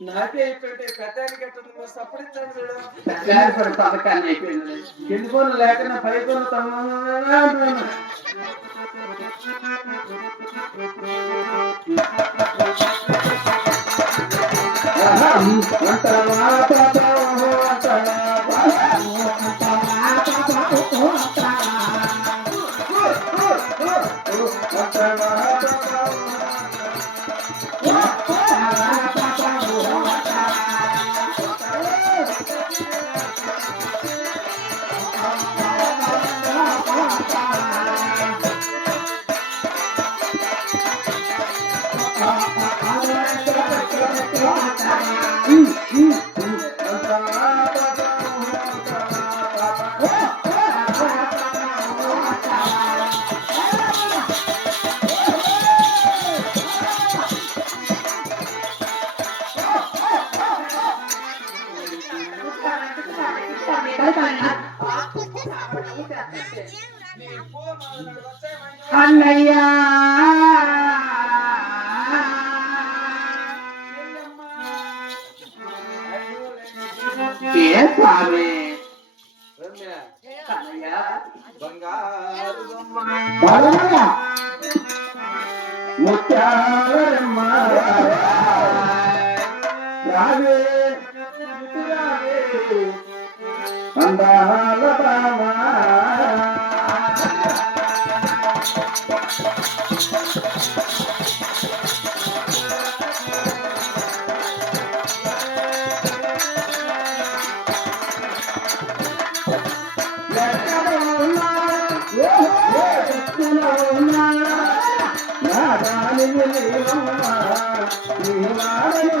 నాకే అయిపోయింటే పెద్దానికి ఎట్లా సపడించాను చూడు పెద్దారి పథకాన్ని అయిపోయింది. లేకుండా అన్నయ్యా! ఏ స్వామి? అన్నయ్యా ముత్యాలమ్మ! దానిని లేనమ్మా నీ వాడను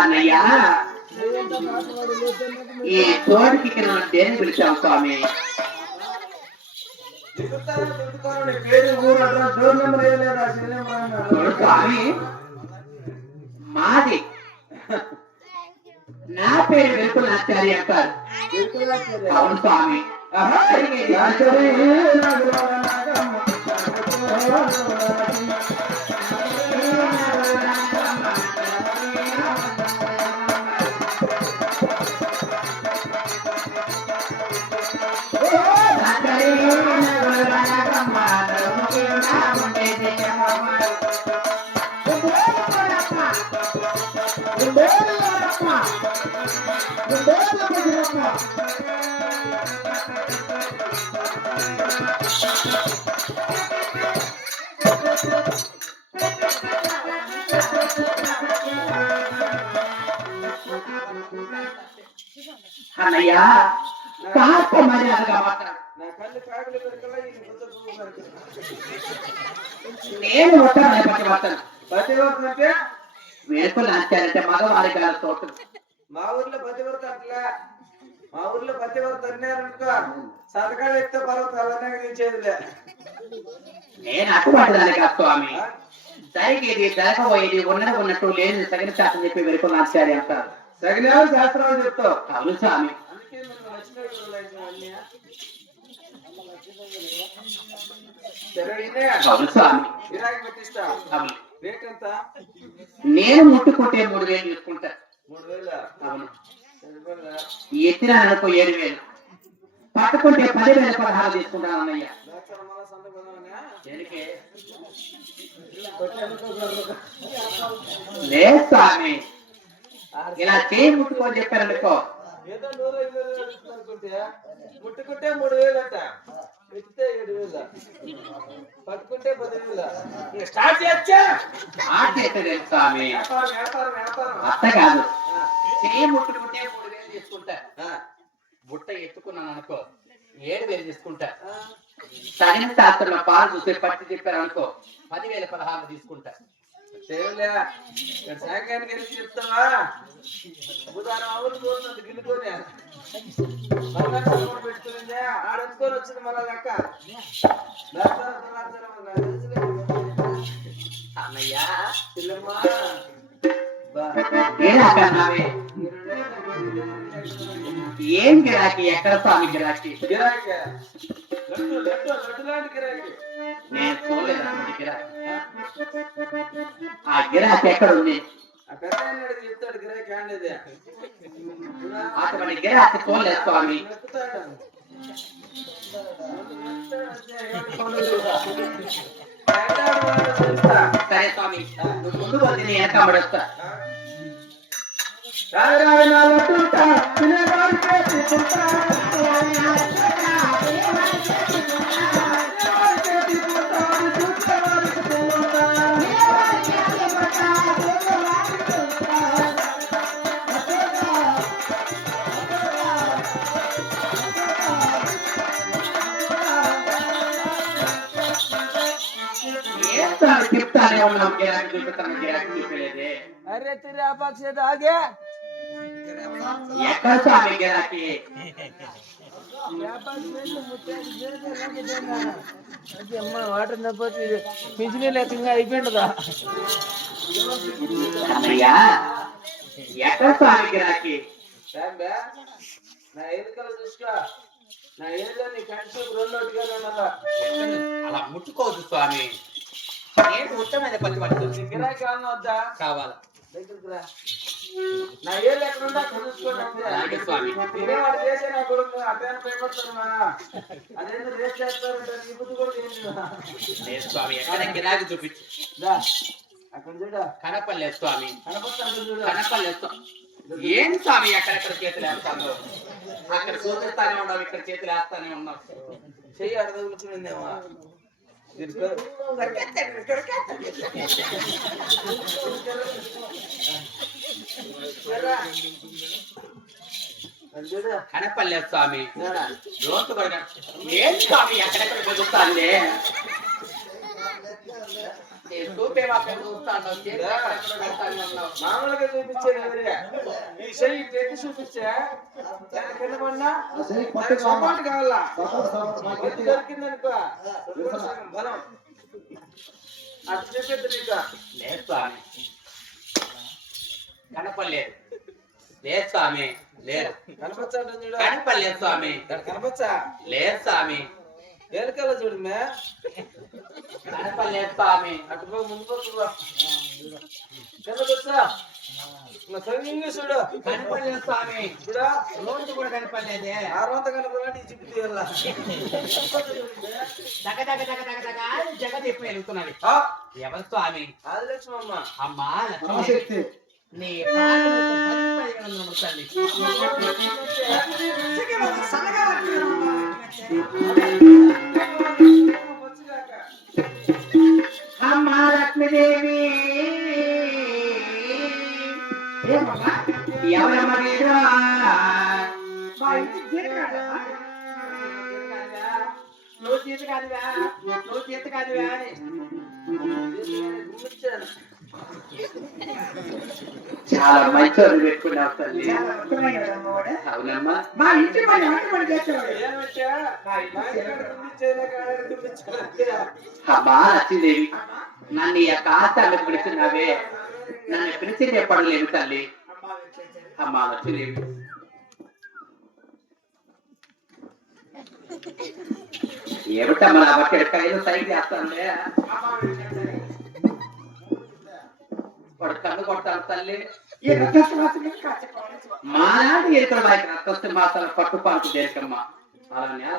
అన్నయ్య ఈ తోడికి దేని పిలిచాం స్వామి? స్వామి మాది. నా పేరు వెలుపుల ఆచార్య అంటారు. అవును స్వామి. சரிங்க అన్నయ్య కాస్త మర్యాదగా మాట్లాడు. నేను ఉంటాను పతివ్రత అంటే? మగవారి గారి తోట. మా ఊర్లో పతివ్రత అట్లా. మా ఊర్లో ప్రతి ఒక్కరు తన్నారనుకో సంతకాలు ఎత్తే పర్వతం ఎవరినాక నిలిచేదిలే నేను అటువంటి కాదు స్వామి. జరిగేది జరగబోయేది ఉన్నది ఉన్నట్టు లేదు తగిన శాస్త్రం చెప్పి వెళ్ళిపోయిన ఆచార్య అంటారు తగిన శాస్త్రాలు చెప్తావు. అవును స్వామి. నేను ముట్టుకుంటే మూడు వేలు తీసుకుంటా మూడు వేల? అవును. ఎత్తిన అనుకో ఏడు వేలు. పట్టుకుంటే పదివేల పదహారు తీసుకుంటాను అన్నయ్య. లేదు స్వామి. ఇలా చేయి ముట్టుకొని చెప్పారనుకో ఏదో నూరు ఐదు వేలు అనుకుంటే ముట్టుకుంటే మూడు వేలు అంట ఎత్తితే ఏడు వేల. పట్టుకుంటే పదివేల స్టార్ట్ చేయొచ్చా? ఆ చేసేది స్వామి. వ్యాపారం వ్యాపారం వ్యాపారం. అత్త కాదు. ఆ, చేయి ముట్టుకుంటే మూడు వేలు తీసుకుంటా. ఆ, బుట్ట ఎత్తుకున్నాను అనుకో. ఏడు వేలు తీసుకుంటా. తగిన శాస్త్రంలో పాలు చూస్తే పట్టి చెప్పారు అనుకో. పదివేల పదహారు తీసుకుంటా. చేయలే. ఇక్కడ శాఖానికి వెళ్ళి చెప్తావా? బుధారం అవును చూడండి గిల్లుకొని. పెట్టుకుందే ఆడెత్తుకొని వచ్చింది మళ్ళా లెక్క. అన్నయ్య పిల్లమ్మా ఏం గిరాకీ? ఎక్కడ స్వామి గిరాకీ? గిరాకీ. లడ్డు లడ్డు లడ్డు లాంటి గిరాకీ. నేను చూడలేదు అటువంటి గిరాకీ ఆ గిరాకీ ఎక్కడ ఉంది అటువంటి గిరాకీ చూడలేదు స్వామి. సరే స్వామి నువ్వు ముందు నేను వెనక పడొస్తా. ಅವನು ನಮ್ಮ ಗೇರ್ ಹಾಕ್ಬೇಕು ತನ್ನ ಗೇರ್ ಹಾಕ್ಬೇಕು ಅರೆ ತಿರಿ ಅಪಾಕ್ಷದ ಹಾಗೆ ಯಾಕ ಸ್ವಾಮಿ ಗೇರ್ ಹಾಕಿ ಅಮ್ಮ ವಾಟರ್ ನಪ್ಪತ್ತಿ ಪಿಂಚಣಿಲ್ಲ ತಿಂಗ ಐಬೇಡದ ಯಾಕ ಸ್ವಾಮಿ ಗೇರ್ ಹಾಕಿ ನಾ ಎದಕ್ಕಲ್ಲ ದುಷ್ಟ ನಾ ಎಲ್ಲ ನೀ ಕಂಟಿ ಬ್ರೋಲ್ ಒಟ್ಟಿಗೆ ಅಲ್ಲ ಮುಟ್ಟುಕೋದು ಸ್ವಾಮಿ ఏంటి మీద పచ్చి గిరాకీ అన్న వద్దా కావాలా? నా ఏళ్ళు ఎక్కడ ఉందా తెలుసుకోండి స్వామి తినేవాడు చేసే నా కొడుకు అట్లా భయపడతాను అదేంటో రేట్ చేస్తారంటే నీ బుద్ధి కూడా తెలియదు లేదు స్వామి ఎక్కడ గిరాకీ చూపించు. అక్కడ చూడ. కనపడలేదు స్వామి. కనపడతాను చూడ. కనపడలేదు స్వామి. ఏం స్వామి ఎక్కడెక్కడ చేతులు వేస్తాను? అక్కడ చూపిస్తానే ఉన్నావు ఇక్కడ చేతులు వేస్తానే ఉన్నావు చెయ్యి అడగలుగుతుందేమో చూడ కనపడలేదు స్వామి కన- ఏం స్వామి? ఎక్కడెక్కడ పెరుగుతాంది? మామూలుగా చూపించేది ఎవరే ఈ చెయ్యి పెట్టి చూపించే? దాని కింద పడినా? దానికి సపోర్ట్ కావాలా? బలం. నీకు. లేదు స్వామి. కనపడలేదు. లేదు స్వామి. లేదు. కనపచ్చాడు చూడు. కనపడలేదు స్వామి. కనపచ్చా లేదు స్వామి. ఎలుకల చూడు మే కనపడలేదు స్వామి అటు పో ముందు పో పో. కింద సంగంగా చూడు. కనపడలేదు స్వామి చూడా? రోజు కూడా కనపడలేదే. ఆరవంత కనపడాలి ఈ చిప్పు తీయాలా? దగ దగ దగ దగ జగ తిప్పి వెళ్తున్నది ఆ, ఎవరు స్వామి అది లక్ష్మమ్మ. అమ్మా లక్ష్మీ నీ పాదములకు అమ్మా లక్ష్మీదేవి ఎవరమ్మ నువ్వు చేత కాదువా నువ్వు చేత కాదువా చాలా మంచి వాళ్ళు పెట్టుకున్నావు తల్లి. అవునమ్మా. మా ఇంటి పని ఆట పని చేసేవాడు ఏమంటే మా ఇంటికాడ దున్నిచ్చేదే కాడ దున్నిచ్చేదే. అమ్మా లక్ష్మీదేవి నన్ను ఈ పిలిచినావే. నన్ను పిలిచి తల్లి. అమ్మా లక్ష్మీదేవి. ఏమిటమ్మా నా బట్టి సైడ్ చేస్తానులే వాడు కన్ను కొడతాను తల్లి ఈ రథోత్సవానికి కాచుకోవాలి మా నాటి ఇక్కడ వారికి రక్తస్థ మాసాల పట్టు పాటు దేనికమ్మా అలా నేల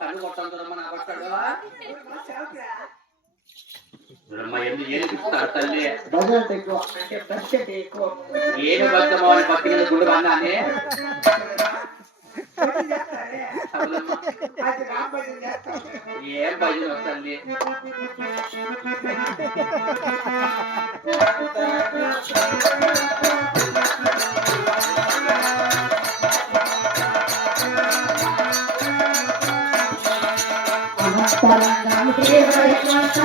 కన్ను కొట్టాను చూడమ్మా నా పట్టాడు చూడమ్మా ఎందుకు ఏనిపిస్తాడు తల్లి బడ్జెట్ ఎక్కువ అంటే బడ్జెట్ ఎక్కువ ఏమి బతుకమ్మ వాడి పక్క మీద గుడి అన్నానే భజన చేస్తారే. అవునమ్మా. అది రామ్ భజన చేస్తాం ఏం భజన తల్లి అనంతరంగం దేవైకోత్సవం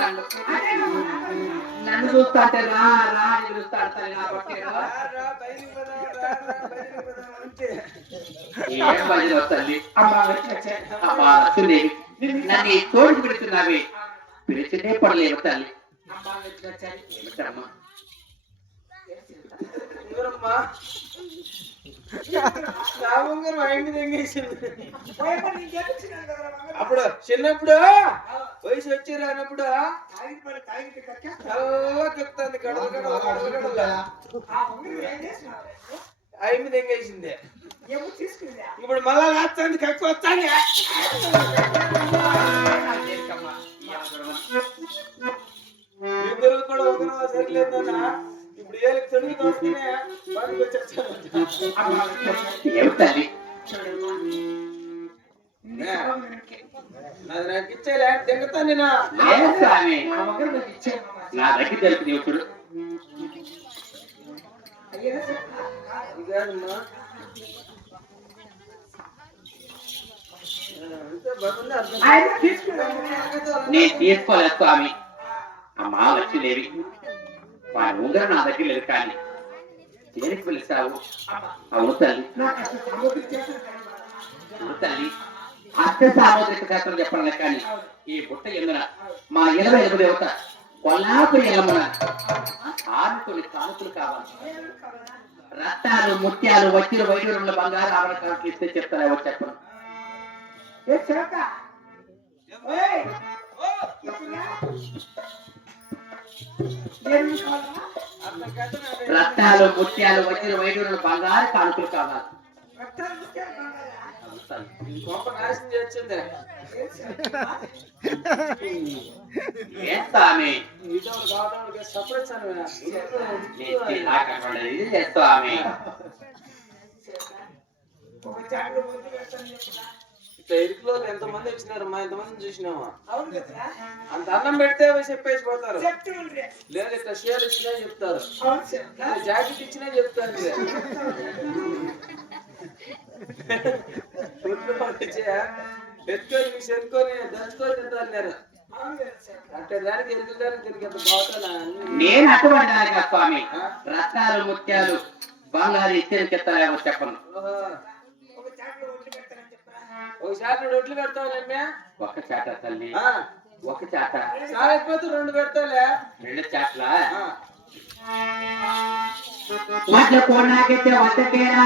నన్ను చూస్తాంటే రా రా అని పిలుస్తాడు తల్లి నా అంటే. ఏం భజన తల్లి? అమ్మ వచ్చే అమ్మా లక్ష్మీదేవి నన్ను ఈ తోడు పెడుతున్నావి. పిలిచినే పడలేవు తల్లి. అమ్మ వచ్చే ఏమిటమ్మా? ఉంగరమ్మా. నా అప్పుడు చిన్నప్పుడు వయసు వచ్చి రానప్పుడు చాలా చెప్తాను గడవ గడవ గడవ గడవ. ఆ ఉంగరం ఇప్పుడు మళ్ళా లేస్తుంది కక్కు వస్తాను. ఇద్దరు కూడా ఒకరు సరిలేదన్నా. ఇప్పుడు ఏళ్ళకి తొడిగి తోసుకునే పనికి వచ్చేస్తాను అమ్మ వచ్చే ఏమి తల్లి చూడమ్మా ఏ? అది నాకు ఇచ్చేలే తెంగుతాను నేను లేదు స్వామి? ఆ ఉంగరం నాకు ఇచ్చేయమ్మా నా దగ్గర తెలుపు నీవు చూడు. అయ్యా ఇదేనమ్మా అంతే బాగుంది? అర్థం ఆయన తీసుకున్నాను నేను తీసుకోలేదు స్వామి. అమ్మా లక్ష్మీదేవి వారి ఉంగరం నా దగ్గర లేదు కానీ దేనికి పిలుస్తావు? అవును తల్లి. నాకు అసలు అవును తల్లి. అష్ట సాముద్రిక శాస్త్రం చెప్పడం కానీ ఈ బుట్ట ఎందున మా ఇరవై ఐదు దేవత కొల్లాపురి ఎల్లమ్మన ఆరుకొని కానుకలు కావాలి. రత్నాలు ముత్యాలు వచ్చిన వైద్యుల బంగారు ఆభరణాలు ఇస్తే చెప్తారా ఎవరు చెప్పను? ఏ చిలక రత్నాలు ముత్యాలు వచ్చిన వైద్యుల బంగారు కానుకలు కావాలి. రక్తాలు ముత్యాలు ముందు ఇరుకులో ఎంతమంది వచ్చినారు మా ఎంతమంది చూసినామా అవును కదరా? అంత అన్నం పెడితే అవి చెప్పేసి పోతారు. లేదు ఇట్లా షేర్ ఇచ్చినా చెప్తారు. జాకెట్ ఇచ్చినా చెప్తారు ఎత్తుకొని మీ చెరుకొని దంచుకొని తింటారు నేను అటువంటి దానిగా స్వామి. రత్నాలు ముత్యాలు బంగారు ఇచ్చిన చెప్తారేమో చెప్పను. చెప్పరా? ఒకసారి రొట్లు పెడతావులేమ్మే ఒక చాట తల్లి ఒక చాట అయిపోతే రెండు పెడతాలే రెండు చాట్ల కోనాకైతే వద్దకేనా